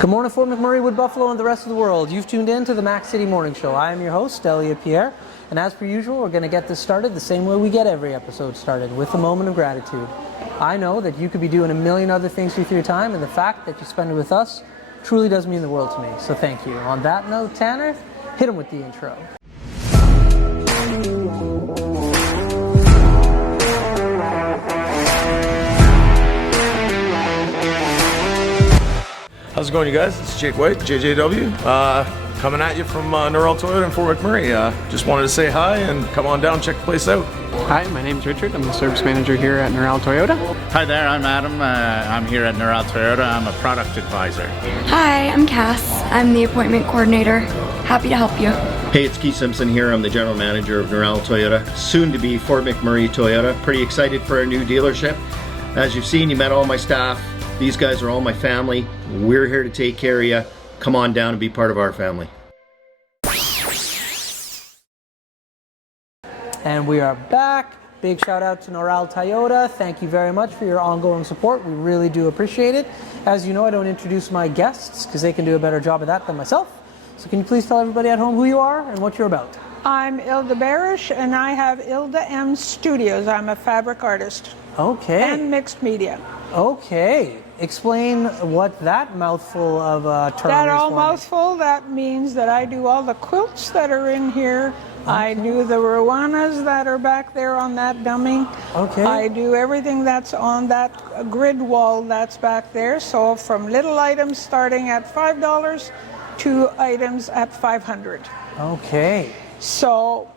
Good morning, Fort McMurray, Wood Buffalo, and the rest of the world. You've tuned in to the Mac City Morning Show. I am your host, Ilda Behrisch, and as per usual, we're going to get this started the same way we get every episode started, with a moment of gratitude. I know that you could be doing a million other things with your time, and the fact that you spend it with us truly does mean the world to me, so thank you. On that note, Tanner, hit him with the intro. How's it going, you guys? It's Jake White, JJW, coming at you from Norrell Toyota in Fort McMurray. Just wanted to say hi and come on down, check the place out. Hi, my name's Richard. I'm the service manager here at Norrell Toyota. Hi there, I'm Adam. I'm here at Norrell Toyota. I'm a product advisor. Hi, I'm Cass. I'm the appointment coordinator. Happy to help you. Hey, it's Keith Simpson here. I'm the general manager of Norrell Toyota, soon to be Fort McMurray Toyota. Pretty excited for our new dealership. As you've seen, you met all my staff. These guys are all my family. We're here to take care of you. Come on down and be part of our family. And we are back. Big shout out to Norrell Toyota. Thank you very much for your ongoing support. We really do appreciate it. As you know, I don't introduce my guests because they can do a better job of that than myself. So can you please tell everybody at home who you are and what you're about? I'm Ilda Behrisch, and I have Ilda M Studios. I'm a fabric artist. Okay. And mixed media. Okay. Explain what that mouthful of term That is. all mouthful, that means that I do all the quilts that are in here. Okay. I do the Rowanas that are back there on that dummy. Okay. I do everything that's on that grid wall that's back there. So from little items starting at $5 to items at $500. Okay. So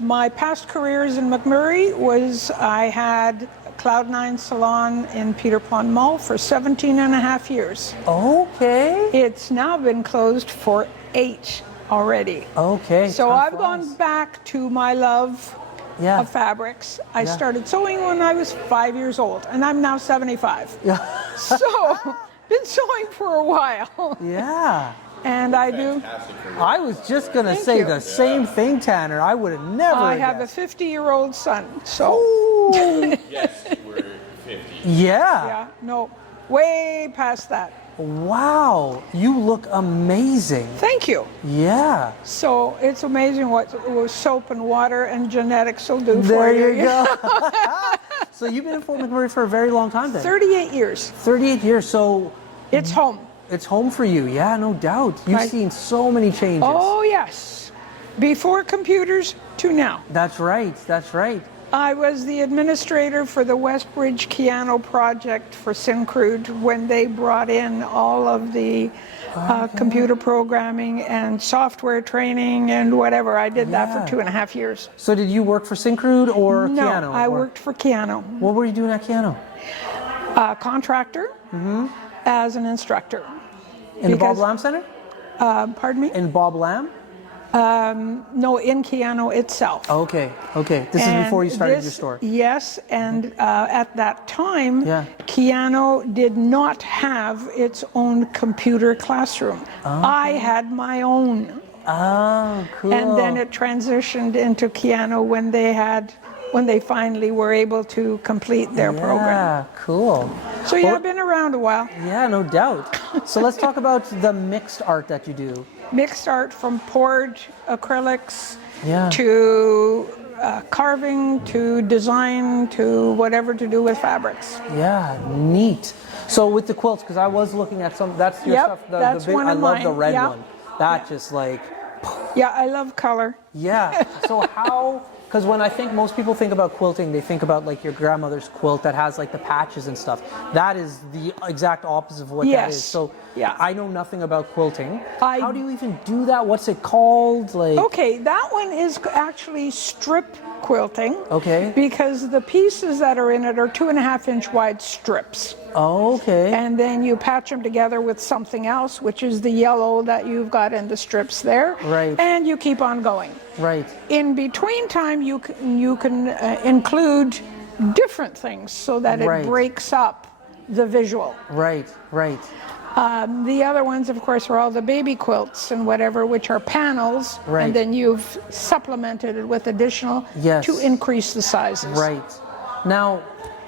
my past careers in McMurray was I had Cloud9 Salon in Peter Pond Mall for 17 and a half years. Okay. It's now been closed for 8 already. Okay. So I've gone back to my love of fabrics. I started sewing when I was 5 years old, and I'm now 75. Yeah. So, been sewing for a while. Yeah. And I do. I was just going to say the same thing, Tanner. I would have never I have a 50-year-old son, so. Yes, we're 50. Yeah. Yeah, no, way past that. Wow. You look amazing. Thank you. Yeah. So it's amazing what soap and water and genetics will do There for you. you go. So you've been in Fort McMurray for a very long time then? 38 years. 38 years. So it's home. It's home for you. Yeah, no doubt. You've seen so many changes. Oh, yes. Before computers to now. That's right. That's right. I was the administrator for the Westbridge Keanu project for Syncrude when they brought in all of the computer programming and software training and whatever. I did that for 2.5 years. So did you work for Syncrude or No, Keanu? I worked for Keanu. What were you doing at Keanu? Contractor as an instructor. In the Bob Lamb Center? Pardon me? In Bob Lamb? No, in Keanu itself. Okay, okay. This is before you started your store. Yes, and at that time, Keanu did not have its own computer classroom. I had my own. Oh, cool. And then it transitioned into Keanu when they finally were able to complete their program. Yeah, cool. So yeah, I've been around a while. Yeah, no doubt. So let's talk about the mixed art that you do. Mixed art from poured acrylics Yeah. to carving to design to whatever to do with fabrics. Yeah, neat. So with the quilts, because I was looking at some, that's your stuff. That's one of I love the mine. red one. That just like. Yeah, I love color. Yeah. So how? Because when I think most people think about quilting, they think about like your grandmother's quilt that has like the patches and stuff. That is the exact opposite of what that is. So I know nothing about quilting. How do you even do that? What's it called? Like. Okay, that one is actually strip quilting. Okay. Because the pieces that are in it are 2.5-inch wide strips. Oh, okay. And then you patch them together with something else, which is the yellow that you've got in the strips there. Right. And you keep on going. Right. In between time, you can include different things so that it breaks up the visual. Right, right. The other ones, of course, are all the baby quilts and whatever, which are panels, Right. and then you've supplemented it with additional Yes. to increase the sizes. Right. Now,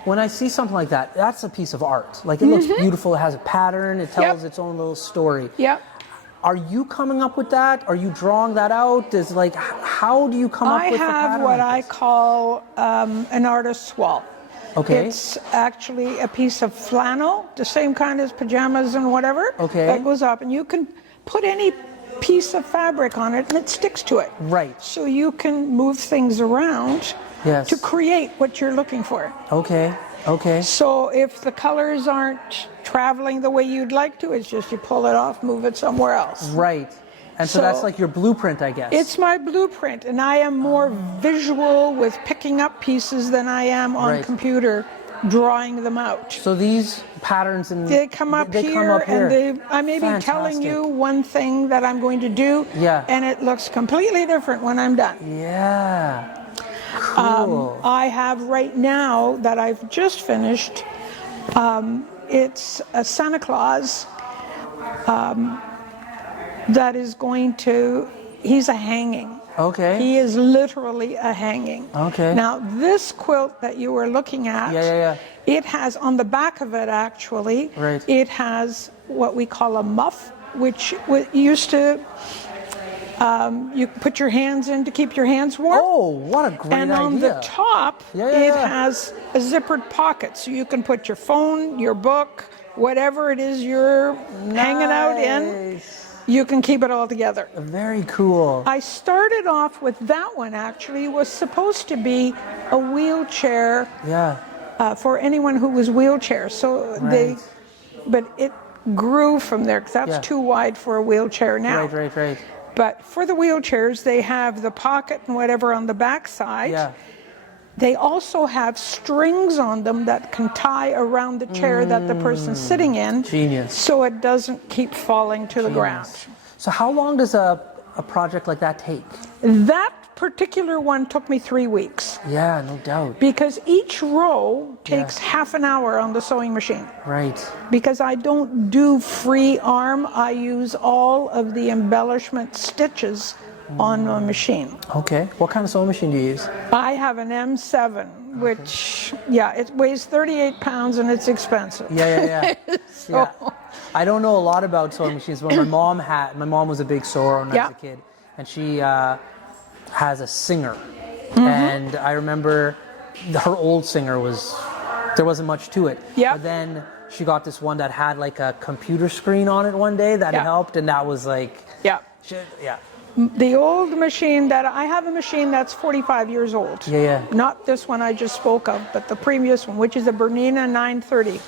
when I see something like that, that's a piece of art. Like it looks beautiful. It has a pattern. It tells its own little story. Yep. Are you coming up with that? Are you drawing that out? Is like, how do you come up with the pattern? I have what I call an artist's wall. Okay. It's actually a piece of flannel, the same kind as pajamas and whatever. Okay. That goes up, and you can put any piece of fabric on it, and it sticks to it. Right. So you can move things around to create what you're looking for. Okay. Okay. So if the colors aren't traveling the way you'd like to, it's just you pull it off, move it somewhere else. Right. And so that's like your blueprint, I guess. It's my blueprint, and I am more visual with picking up pieces than I am on computer drawing them out. So these patterns and they come up here, and I may be telling you one thing that I'm going to do, and it looks completely different when I'm done. Yeah. Cool. I have right now that I've just finished. It's a Santa Claus. That is going to, he's a hanging. Okay. He is literally a hanging. Okay. Now, this quilt that you were looking at, it has on the back of it actually, it has what we call a muff, which used to, you put your hands in to keep your hands warm. Oh, what a great idea. And on the top, it has a zippered pocket, so you can put your phone, your book, whatever it is you're hanging out in. You can keep it all together. Very cool. I started off with that one actually. It was supposed to be a wheelchair for anyone who was wheelchair. So but it grew from there because that's too wide for a wheelchair now. Right. But for the wheelchairs, they have the pocket and whatever on the back side. Yeah. They also have strings on them that can tie around the chair that the person's sitting in. Genius. So it doesn't keep falling to the ground. So how long does a project like that take? That particular one took me 3 weeks. Yeah, no doubt. Because each row takes half an hour on the sewing machine. Right. Because I don't do free arm, I use all of the embellishment stitches on the machine. Okay. What kind of sewing machine do you use? I have an M7, which, it weighs 38 pounds and it's expensive. Yeah. I don't know a lot about sewing machines, but my mom was a big sewer when I was a kid, and she has a Singer. And I remember her old Singer there wasn't much to it. But then she got this one that had like a computer screen on it one day that helped, and that was like... The old machine I have a machine that's 45 years old. Not this one I just spoke of, but the previous one, which is a Bernina 930,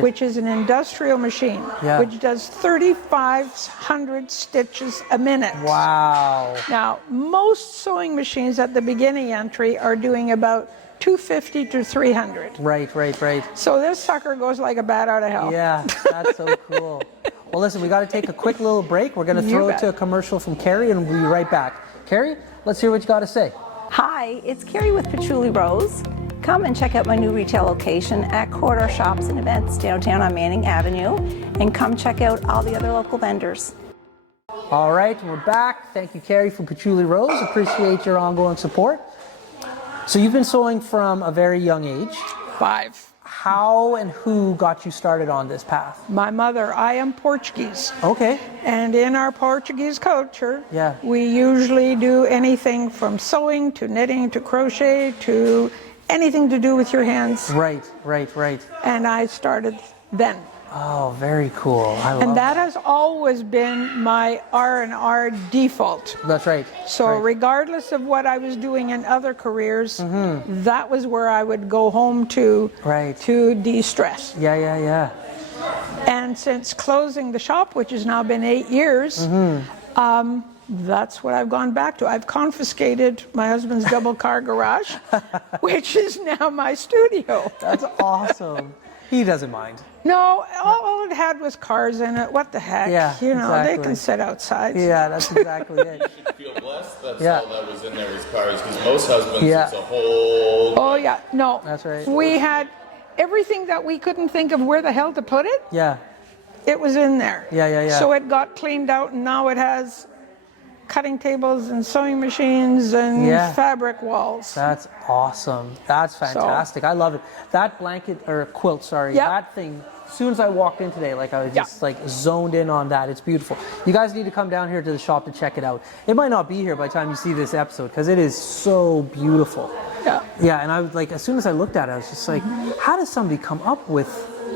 which is an industrial machine, which does 3,500 stitches a minute. Wow. Now, most sewing machines at the beginning entry are doing about 250 to 300. Right. So this sucker goes like a bat out of hell. Yeah, that's so cool. Well, listen, we got to take a quick little break. We're going to throw it to a commercial from Carrie, and we'll be right back. Carrie, let's hear what you got to say. Hi, it's Carrie with Patchouli Rose. Come and check out my new retail location at Corridor Shops and Events downtown on Manning Avenue, and come check out all the other local vendors. All right, we're back. Thank you, Carrie, from Patchouli Rose. Appreciate your ongoing support. So you've been sewing from a very young age. 5. How and who got you started on this path? My mother. I am Portuguese. Okay. And in our Portuguese culture, yeah, we usually do anything from sewing to knitting to crochet to anything to do with your hands. Right, right, right. And I started then. Oh, very cool. I love and that has always been my R&R default. That's right. So regardless of what I was doing in other careers, that was where I would go home to de-stress. Yeah, yeah, yeah. And since closing the shop, which has now been 8 years, that's what I've gone back to. I've confiscated my husband's double car garage, which is now my studio. That's awesome. He doesn't mind. No, all it had was cars in it. What the heck? Yeah, you know, exactly. They can sit outside. Yeah, that's exactly it. You should feel blessed. That's all that was in there was cars, because most husbands, it's a whole... Oh, yeah. No. That's right. We had everything that we couldn't think of where the hell to put it. Yeah. It was in there. Yeah, yeah, yeah. So it got cleaned out, and now it has cutting tables and sewing machines and Yeah. fabric walls. That's awesome. That's fantastic. I love it. That blanket or quilt, sorry, Yeah. that thing. As soon as I walked in today, like I was just like zoned in on that. It's beautiful. You guys need to come down here to the shop to check it out. It might not be here by the time you see this episode because it is so beautiful. Yeah. Yeah, and I was like, as soon as I looked at it, I was just like, how does somebody come up with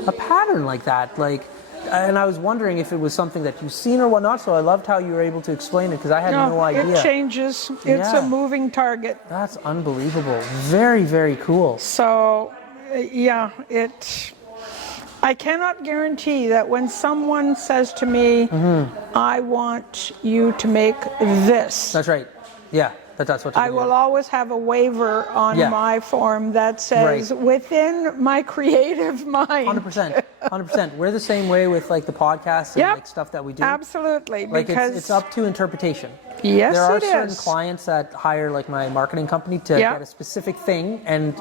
a pattern like that? Like, and I was wondering if it was something that you've seen or whatnot. So I loved how you were able to explain it because I had no idea. It changes. It's a Yeah. moving target. That's unbelievable. Very, very cool. So, yeah, I cannot guarantee that when someone says to me, I want you to make this, That's right. Yeah, that's what I will always have a waiver on Yeah. my form that says, Right. within my creative mind. 100%. 100%. We're the same way with like the podcasts and Yep. like stuff that we do. Absolutely. Like because it's up to interpretation. Yes, there are it certain is. clients that hire like my marketing company to Yeah. get a specific thing, and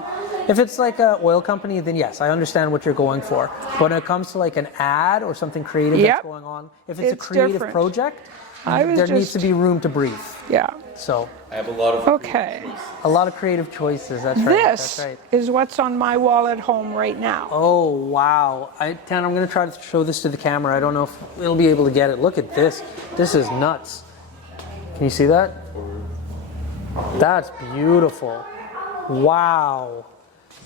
if it's like an oil company, then yes, I understand what you're going for. But when it comes to like an ad or something creative Yep. that's going on, if it's a It's creative different. project, I was there needs to just- be room to breathe. Yeah. So I have a lot of Okay. a lot of creative choices. That's right. This That's right. is what's on my wall at home right now. Oh, wow. Tan, I'm going to try to show this to the camera. I don't know if we'll be able to get it. Look at this. This is nuts. Can you see that? That's beautiful. Wow.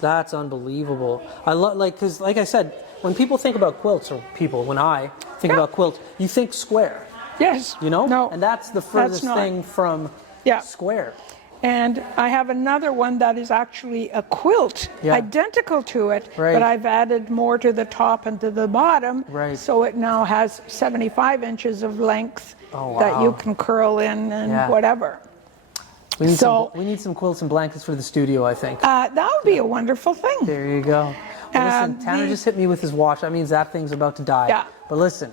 That's unbelievable. I love, like, because like I said, when people think about quilts, or when I think about quilts, you think square, Yes. you know? No. And that's the furthest not. thing from Yeah. square. And I have another one that is actually a quilt, Yeah. identical to it, Right. but I've added more to the top and to the bottom. Right. So it now has 75 inches of length Oh, that you wow. can curl in and Yeah. whatever. We need, So- we need some quilts and blankets for the studio, I think. That would be a wonderful thing. There you go. Well, listen, Tanner the- just hit me with his watch. That means that thing's about to die. Yeah. But listen,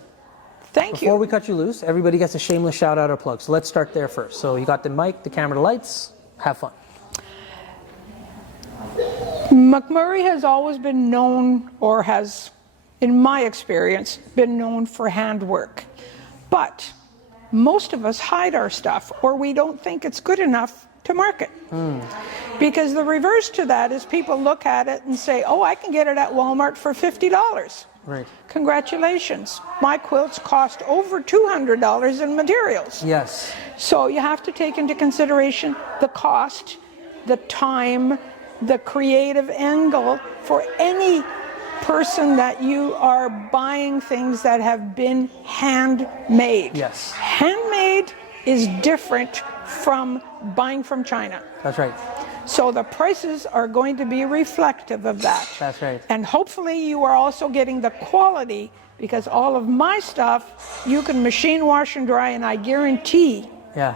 Thank before you. we cut you loose, everybody gets a shameless shout out or plug. So let's start there first. So you got the mic, the camera, the lights. Have fun. McMurray has always been known, or has, in my experience, been known for handwork. But most of us hide our stuff, or we don't think it's good enough to market. Because the reverse to that is people look at it and say, oh, I can get it at Walmart for $50. Right. Congratulations. My quilts cost over $200 in materials. Yes. So you have to take into consideration the cost, the time, the creative angle for any person that you are buying things that have been handmade. Yes. Handmade is different from buying from China. That's right. So the prices are going to be reflective of that. That's right. And hopefully you are also getting the quality, because all of my stuff you can machine wash and dry, and I guarantee Yeah.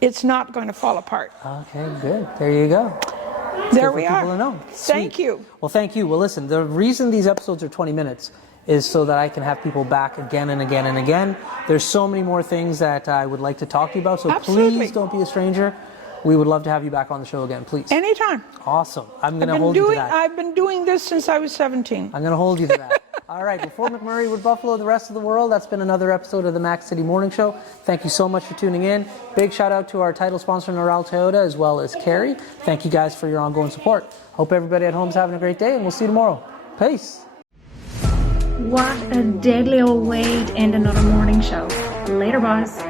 it's not going to fall apart. Okay, good. There you go. There Good we for are. people to know. Thank Sweet. you. Well, thank you. Well, listen, the reason these episodes are 20 minutes is so that I can have people back again and again and again. There's so many more things that I would like to talk to you about, so Absolutely. please don't be a stranger. We would love to have you back on the show again, please. Anytime. Awesome. I'm going to hold you to that. I've been doing this since I was 17. I'm going to hold you to that. All right, before McMurray with Buffalo, the rest of the world, that's been another episode of the Mac City Morning Show. Thank you so much for tuning in. Big shout out to our title sponsor, Noral Toyota, as well as Carrie. Thank you guys for your ongoing support. Hope everybody at home is having a great day, and we'll see you tomorrow. Peace. What a deadly old way to end another morning show. Later, boss.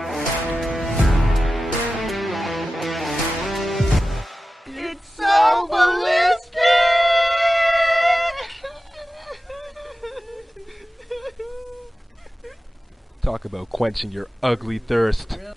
It's so ballistic! Talk about quenching your ugly thirst.